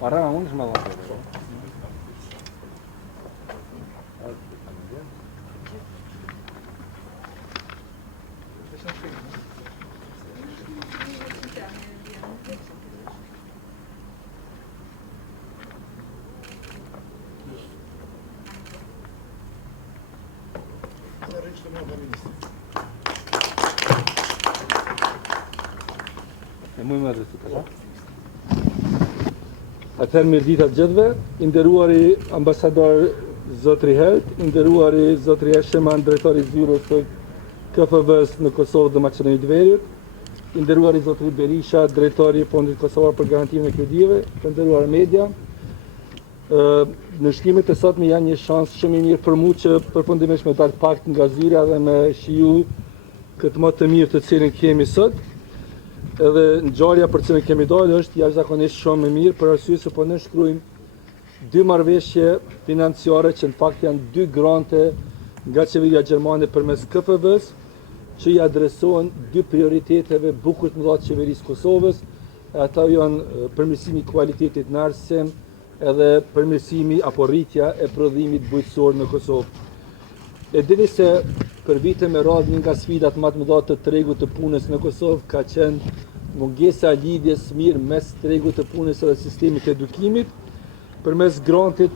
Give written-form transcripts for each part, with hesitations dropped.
Para unë shme dhëtë. E mu me dhe të të Atëherë mirë ditë të gjithëve, i nderuari ambasador Zotri Helt, i nderuari Zotri Sheman, drejtori i zyrës të KFV-s në Kosovë dhe Maqedoni të Veriut, i nderuari Zotri Berisha, drejtori i Fondit Kosovar për Garantimin e Kredive, të nderuar media. Në shkimet e sotme janë një shans shumë i mirë për mua që përfundimisht me dalë pak nga zyra dhe me shiju këtë më të mirë të cilin kemi sot. Edhe ngjarja për cilën kemi dalë është jashtëzakonisht shumë e mirë për arsye se po nënshkruajmë dy marrëveshje financiare që në fakt janë dy grante nga qeveria gjermane përmes KFV-s që i adresohen dy prioriteteve bukur të mëdha të qeverisë Kosovës. Ata janë përmirësimi i kualitetit në arsim edhe përmirësimi apo rritja e prodhimit bujqësor në Kosovë. E dini se për vite me radhë një nga sfidat më të mëdha të tregut të punës në Kosovë ka qenë mungesa e lidhjes mirë mes tregut të punës dhe sistemit të edukimit. Përmes grantit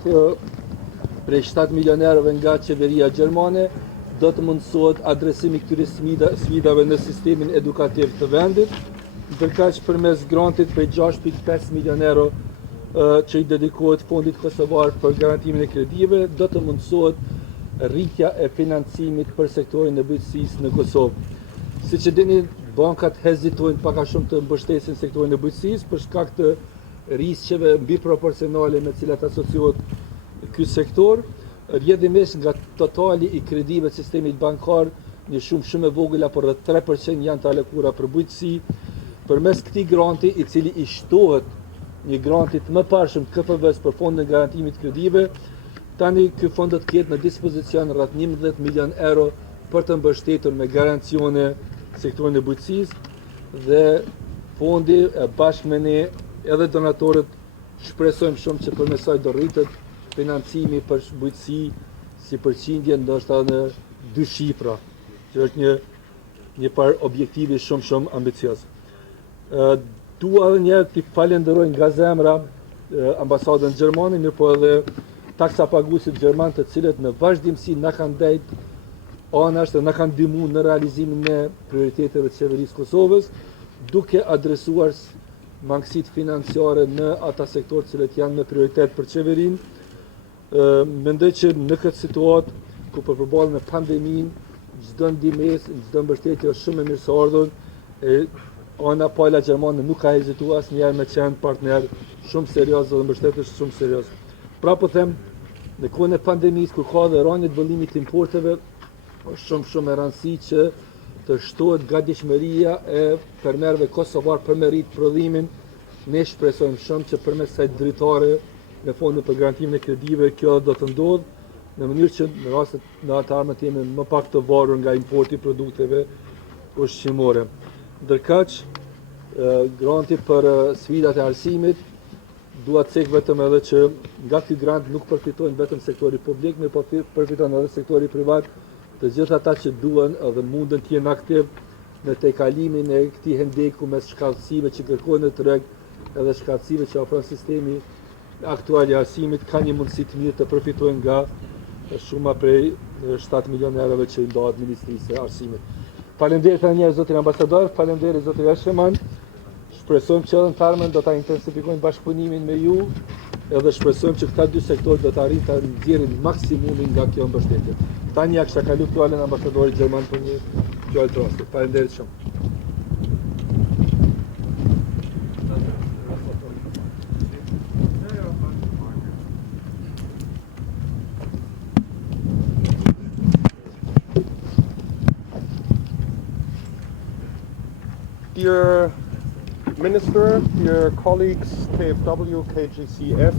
prej 7 milion eurove nga qeveria gjermane do të mundësohet adresimi këtyre sfidave në sistemin edukativ të vendit. Ndërkaq përmes grantit prej 6.5 milion euro që i dedikohet Fondit Kosovar për Garantimin e Kredive do të mundësohet rritja e financimit për sektorin e bujqësisë në Kosovë. Siç e dini, bankat hezitojnë pak a shumë të mbështesin sektorin e bujqësisë për shkak të rrisqeve mbi proporcionale me cilat asociohet ky sektor. Rrjedhimisht nga totali i kredive të sistemit bankar, një shumë e vogël apo rreth 3% janë të alokura për bujqësi. Përmes këtij granti, i cili i shtohet një grantit më parshëm të KFV-s për fondin e garantimit të kredive, tani ky fond do të ketë në dispozicion rreth 11 milion euro për të mbështetur me garancione sektorin e bujqësisë dhe fondi bashkë me ne edhe donatorët shpresojmë shumë që përmes saj do rritet financimi për bujqësi si përqindje ndoshta në 2 shifra, që është një par objektivi shumë ambicioz. Dua edhe një herë t'i falenderoj nga zemra ambasadën gjermane, mirë po edhe taksapaguesit gjerman të cilët në vazhdimsi na kanë dhënë anash dhe na kanë ndihmuar në realizimin e prioriteteve të qeverisë Kosovës, duke adresuar mangësitë financiare në ata sektorë të cilët janë me prioritet për qeverinë. Mendoj që në këtë situatë ku po përballemi me pandeminë, çdo ndihmës, çdo mbështetje është shumë e mirëseardhur. Ana pala gjermane nuk ka hezituar asnjëherë me qenë partner shumë serioz dhe mbështetës shumë serioz. Pra po them, në kohën e pandemisë kur ka dhe rënje të vëllimit të importeve, është shumë e rëndësishme që të shtohet gatishmëria e fermerëve kosovar për me rrit prodhimin. Ne shpresojmë shumë që përmes kësaj dritare në fondin për garantimin e kredive kjo do të ndodhë në mënyrë që në rastet në atë armë të jemi më pak të varur nga importi i produkteve ushqimore. Ndërkaq, granti për sfidat e arsimit dua të cek vetëm edhe që nga ky grant nuk përfitojnë vetëm sektori publik, me përfiton edhe sektori privat, të gjithë ata që duan edhe mundën të jenë aktiv në tejkalimin e këtij hendeku mes shkallësive që kërkojnë në treg edhe shkallësive që ofron sistemi aktual i arsimit, ka një mundësi të mirë të përfitojnë nga shuma prej 7 milionë eurove që i ndahet Ministrisë së Arsimit. Faleminderit edhe një herë zotin ambasador, faleminderit zotin Zhvillim. Shpresojmë që edhe në tarmen do ta intensifikojmë bashkëpunimin me ju, edhe shpresojmë që këta dy sektorë do të arrijnë të nxjerrin maksimumin nga kjo mbështetje. Tani ja kisha kalu fjalën ambasadorit gjerman për një fjalë të rastit. Faleminderit shumë. Dear Minister, dear colleagues, KFW, KGCF,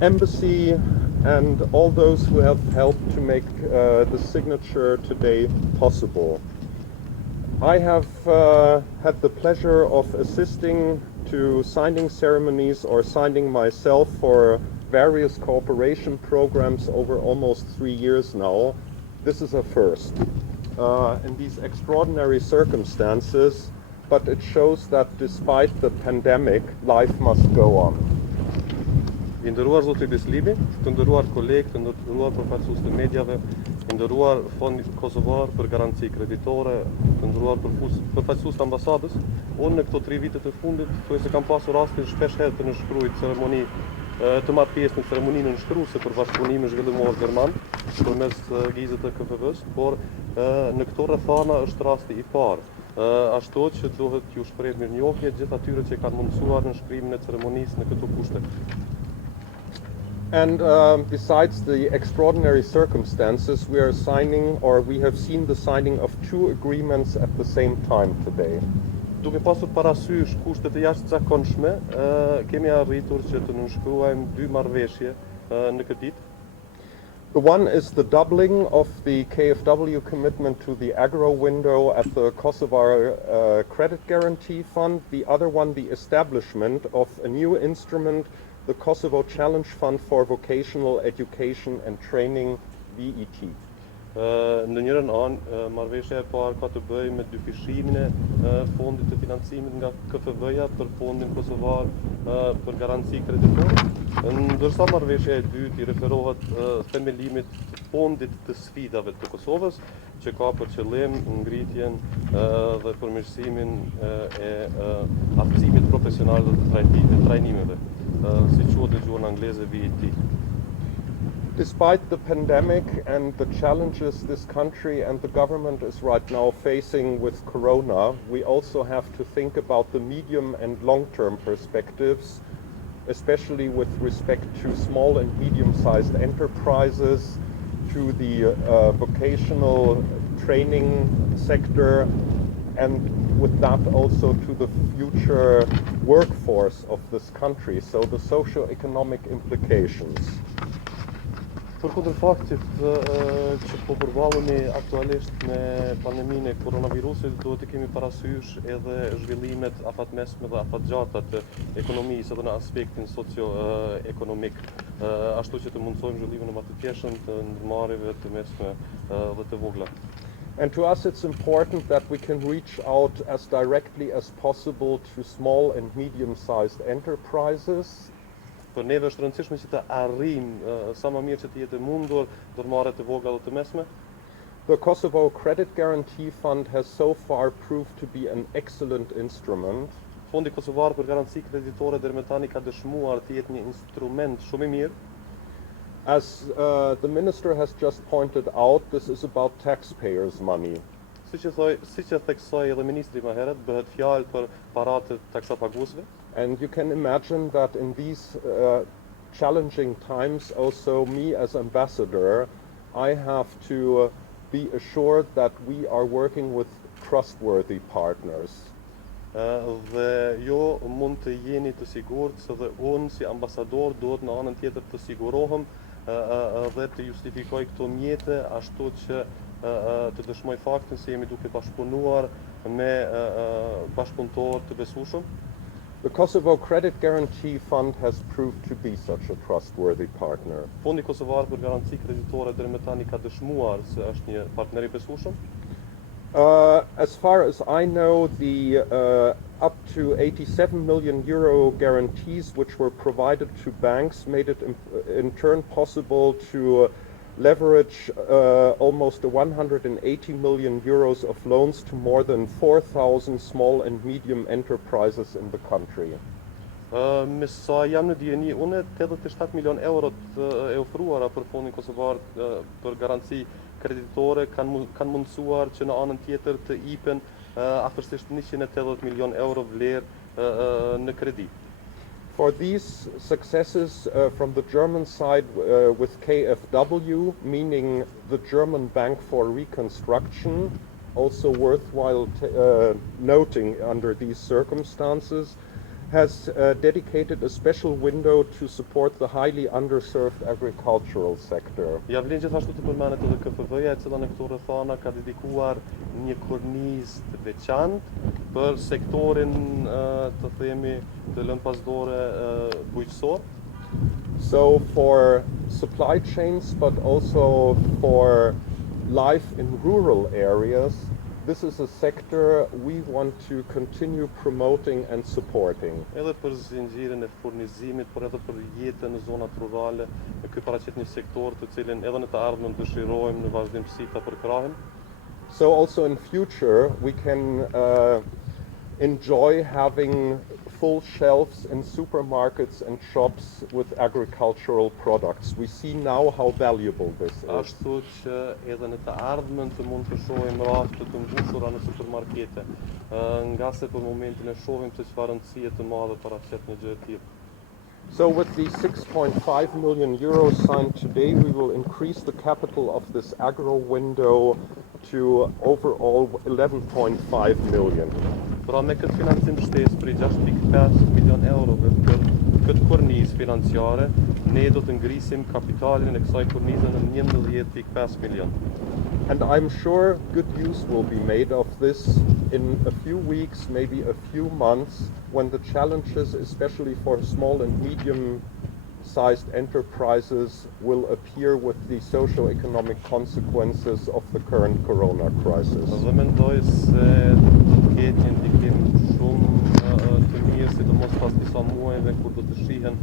Embassy, and all those who have helped to make the signature today possible. I have had the pleasure of assisting to signing ceremonies or signing myself for various cooperation programs over almost 3 years now. This is a first. In these extraordinary circumstances, but it shows that despite the pandemic, life must go on. I nderuar zoti Zhvillim, të nderuar kolegë, të nderuar përfaqësues të mediave, të nderuar Fondi Kosovar për garanci kreditore, të nderuar përfaqësues të ambasadës, unë në këto 3 vite të fundit thuaj se kam pasur rastin shpesh herë të nënshkruajt ceremoni të marr pjesë në ceremoninë nënshkruese për bashkëpunimin zhvillimor gjerman përmes gizit të KFV-s, por në këto rrethana është rasti i parë. Ashtu që duhet t'ju shpreh mirënjohje gjithë atyre që kanë mundësuar nënshkrimin e ceremonisë në këto kushte. And besides the extraordinary circumstances, we are signing, or we have seen the signing of 2 agreements at the same time today. Duke pasur parasysh kushtet e jashtëzakonshme, kemi arritur që të nënshkruajmë 2 marrëveshje në këtë ditë. The one is the doubling of the KFW commitment to the agro window at the Kosovar Credit Guarantee Fund. The other one, the establishment of a new instrument, the Kosovo Challenge Fund for Vocational Education and Training, VET. Në njërën anë, marrëveshja e parë ka të bëjë me dyfishimin e fondit të financimit nga KFV-ja për fondin kosovar për garanci kreditore, ndërsa marrëveshja e dytë i referohet themelimit të fondit të sfidave të Kosovës, që ka për qëllim ngritjen dhe përmirësimin e aftësimit profesional dhe të trajnimeve, si quhet në gjuhën angleze VET. Despite the pandemic and the challenges this country and the government is right now facing with Corona, we also have to think about the medium and long-term perspectives, especially with respect to small and medium-sized enterprises, to the vocational training sector, and with that also to the future workforce of this country, so the socio-economic implications. Përkundër faktit që po përballemi aktualisht me pandeminë e koronavirusit, duhet të kemi parasysh edhe zhvillimet afatmesme dhe afatgjata të ekonomisë edhe në aspektin socio-ekonomik, ashtu që të mundsojmë zhvillimin e matëtjeshëm të ndërmarrjeve të mesme dhe të vogla. And to us it's important that we can reach out as directly as possible to small and medium-sized enterprises. Për neve është rëndësishme që të arrijmë sa më mirë që të jetë mundur ndërmarrje të vogla dhe të mesme. The Kosovo Credit Guarantee Fund has so far proved to be an excellent instrument. Fondi Kosovar për garanci kreditore deri më tani ka dëshmuar të jetë një instrument shumë i mirë. As the minister has just pointed out, this is about taxpayers' money. Siç e theksoi edhe ministri më herët, bëhet fjalë për paratë të taksapaguesve. And you can imagine that in these challenging times, also me as ambassador, I have to be assured that we are working with trustworthy partners. Dhe jo mund të jeni të sigurt se dhe unë si ambasador duhet në anën tjetër të sigurohem dhe të justifikoj këto mjete ashtu që të dëshmoj faktin se jemi duke bashkëpunuar me bashkëpunëtor të besueshëm. The Kosovo Credit Guarantee Fund has proved to be such a trustworthy partner. Fondi kosovar për garanci kreditore deri më tani ka dëshmuar se është një partner I besueshëm. As far as I know, the up to 87 million euro guarantees which were provided to banks made it in turn possible to leverage almost 180 million euros of loans to more than 4,000 small and medium enterprises in the country. Me sa jam në dijeni, unë 87 milion eurot e ofruara për fondin kosovar për garanci kreditore kanë mundësuar që në anën tjetër të ipen afërsisht 180 milion euro vlerë në kredi. For these successes from the German side with KfW, meaning the German Bank for Reconstruction, also worthwhile noting under these circumstances, has dedicated a special window to support the highly underserved agricultural sector. Ja vlen gjithashtu të përmendet edhe KfW-ja, e cila në këto rrethana ka dedikuar një kornizë të veçantë për sektorin të themi të lëndpasdore bujqësor. So for supply chains, but also for life in rural areas, this is a sector we want to continue promoting and supporting. Edhe për zinxhirin e furnizimit, por edhe për jetën në zonat rurale, ky paraqet një sektor të cilin edhe në të ardhmen dëshirojmë në vazhdimsi ta përkrahim. So also in future we can enjoy having full shelves in supermarkets and shops with agricultural products. We see now how valuable this is. Ashtu që edhe në të ardhmen të mund të shohim rafte të mbushura në supermarkete, nga se për momentin e shohim se çfarë rëndësie të madhe paraqet një gjë e tillë. So with the 6.5 million euros signed today, we will increase the capital of this agro window to overall 11.5 million. Pra me këtë financim shtesë për 6.5 milion eurove për këtë kornizë financiare, ne do të ngrisim kapitalin e kësaj kornize në 11.5 milion. And I'm sure good use will be made of this in a few weeks, maybe a few months, when the challenges, especially for small and medium-sized enterprises, will appear with the socio-economic consequences of the current corona crisis. Dhe mendoj se do të ketë një ndikim shumë të mirë, sidomos pas disa muajve kur do të shihen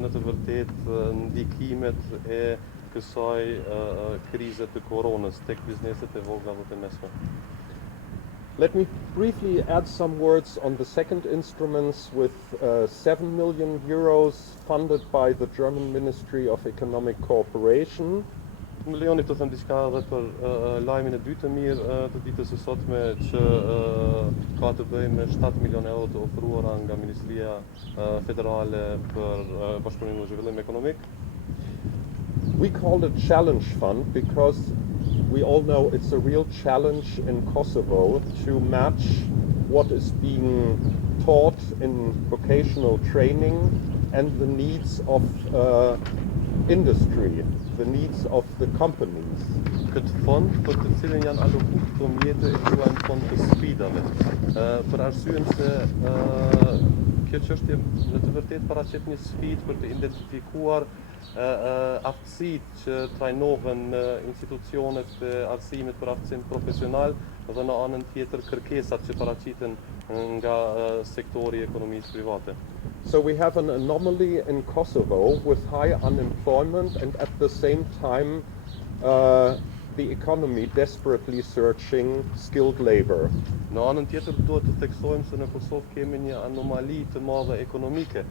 në të vërtetë ndikimet e kësaj krize të koronës tek bizneset e vogla dhe të mesme. Let me briefly add some words on the second instruments with 7 million euros funded by the German Ministry of Economic Cooperation. Më lejoni të them diçka edhe për lajmin e dytë të mirë të ditës së sotme që ka të bëjë me 7 milion euro të ofruara nga Ministria Federale për Bashkëpunimin dhe Zhvillim Ekonomik. We call it Challenge Fund because we all know it's a real challenge in Kosovo to match what is being taught in vocational training and the needs of industry, the needs of the companies. Këtë fond për të cilin janë alokuar këto mjete e quajmë fond të sfidave. Për arsyen se kjo çështje në të vërtetë paraqet një sfidë për të identifikuar aftësitë që trajnohen në institucionet e arsimit për aftësim profesional dhe në anën tjetër kërkesat që paraqiten nga sektori I ekonomisë private. So we have an anomaly in Kosovo with high unemployment and at the same time the economy desperately searching skilled labor. Në anën tjetër duhet të theksojmë se në Kosovë kemi një anomali të madhe ekonomike,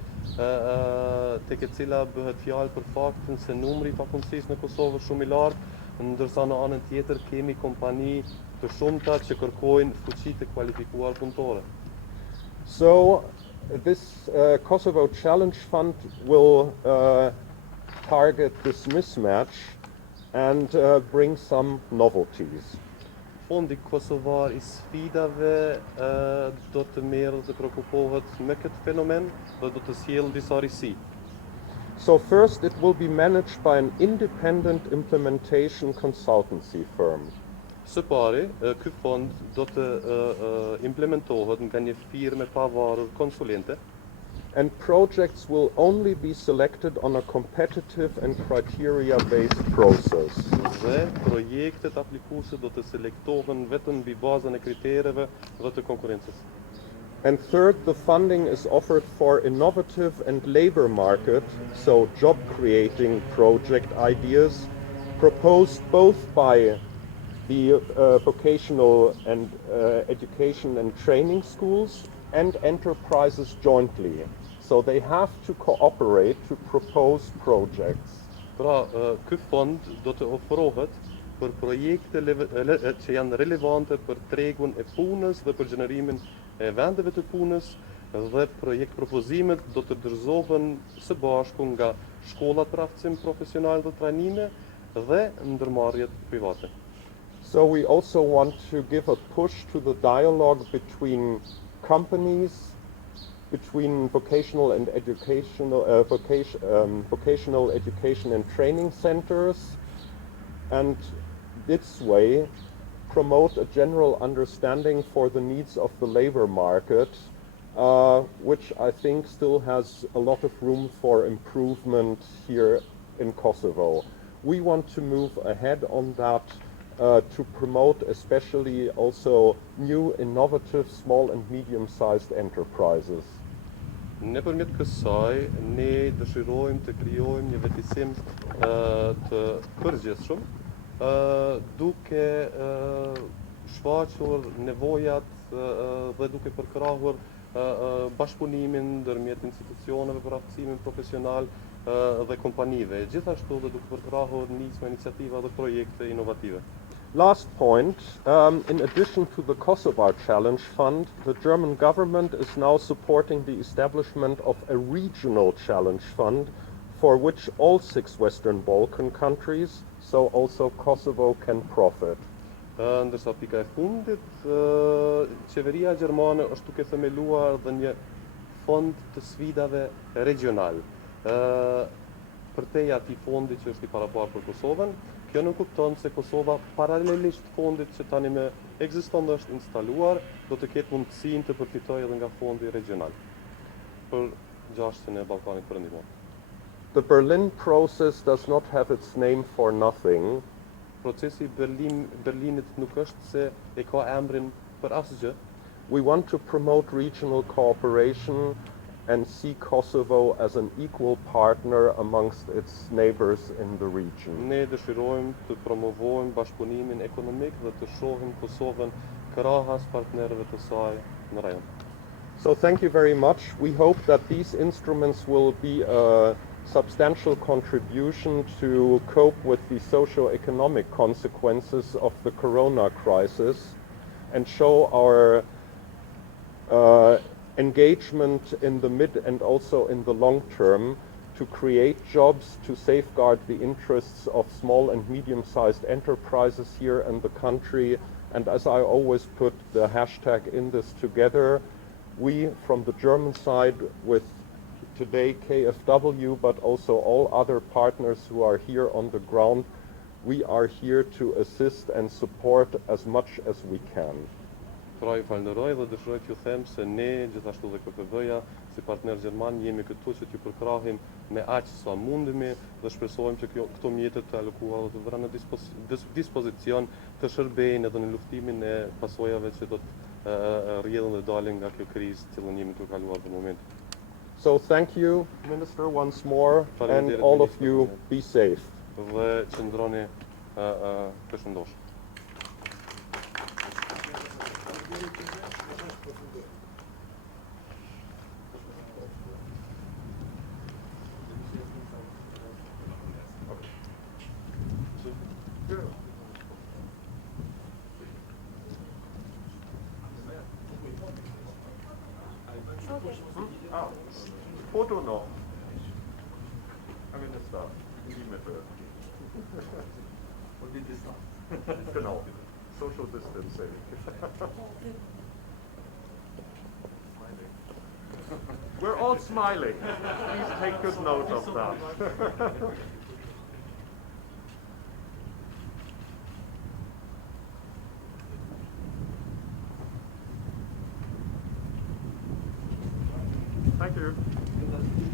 tek e cila bëhet fjalë për faktin se numri I papunësisë në Kosovë është shumë I lartë, ndërsa në anën tjetër kemi kompani të shumta që kërkojnë fuqi të kualifikuar punëtore. So this Kosovo Challenge Fund will target this mismatch and bring some novelties. Fondi kosovar I sfidave do të merret dhe të preokupohet me këtë fenomen dhe do të sjellë disa risi. So first, it will be managed by an independent implementation consultancy firm. Së pari, ky fond do të implementohet nga një firmë e pavarur konsulente And projects will only be selected on a competitive and criteria-based process. dhe projektet aplikuese do të selektohen vetëm mbi bazën e kritereve dhe të konkurrencës. And third, the funding is offered for innovative and labor market, so job-creating project ideas proposed both by the vocational and education and training schools and enterprises jointly. So they have to cooperate to propose projects. Pra, ky fond do të ofrohet për projekte që janë relevante për tregun e punës dhe për gjenerimin e vendeve të punës dhe propozimet do të dorëzohen së bashku nga shkollat për aftësim profesional dhe trajnime dhe ndërmarrjet private. So we also want to give a push to the dialogue between companies, between vocational and vocational education and training centers, and this way promote a general understanding for the needs of the labor market, which I think still has a lot of room for improvement here in Kosovo. We want to move ahead on that to promote especially also new innovative small and medium-sized enterprises. Nëpërmjet kësaj, ne dëshirojmë të krijojmë një vetisim të përgjithshëm, duke shfaqur nevojat dhe duke përkrahur bashkëpunimin ndërmjet institucioneve për aftësimin profesional dhe kompanive, gjithashtu dhe duke përkrahur nisma iniciativa dhe projekte inovative. Last point, in addition to the Kosovar Challenge Fund, the German government is now supporting the establishment of a regional challenge fund for which all 6 Western Balkan countries, so also Kosovo, can profit. Ndërsa pika e fundit, qeveria gjermane është duke themeluar dhe një fond të sfidave regional. Përteja atij fondi që është i paraparë për Kosovën, kjo nuk kupton se Kosova paralelisht fondit që tani më ekziston dhe është instaluar, do të ketë mundësinë të përfitojë edhe nga fondi regional për gjashtën e Ballkanit Perëndimor. The Berlin process does not have its name for nothing. Procesi Berlinit nuk është se e ka emrin për asgjë. We want to promote regional cooperation and see Kosovo as an equal partner amongst its neighbors in the region. Ne dëshirojmë të promovojmë bashkëpunimin ekonomik dhe të shohim Kosovën krahas partnerëve të saj në rajon. So thank you very much. We hope that these instruments will be a substantial contribution to cope with the socio-economic consequences of the corona crisis and show our engagement in the mid and also in the long term to create jobs, to safeguard the interests of small and medium-sized enterprises here in the country. And as I always put the hashtag in this together, we from the German side with today KfW, but also all other partners who are here on the ground, we are here to assist and support as much as we can. Pra ju falenderoj dhe dëshiroj t'ju them se ne, gjithashtu dhe KfW-ja, si partner gjerman, jemi këtu që t'ju përkrahim me aq sa mundemi dhe shpresojmë që këto mjete të alokuara do të vëra në dispozicion të shërbejnë edhe në luftimin e pasojave që do të rrjedhin dhe dalin nga kjo krizë që jemi të kaluar në momentin. So thank you, Minister, once more, and all of you be safe. Dhe qëndroni përshëndosh. Foto noch. Herr Minister, in die Mitte. Und die Distanz. Genau. Social distancing. We're all smiling. Please take good note of that. Thank you.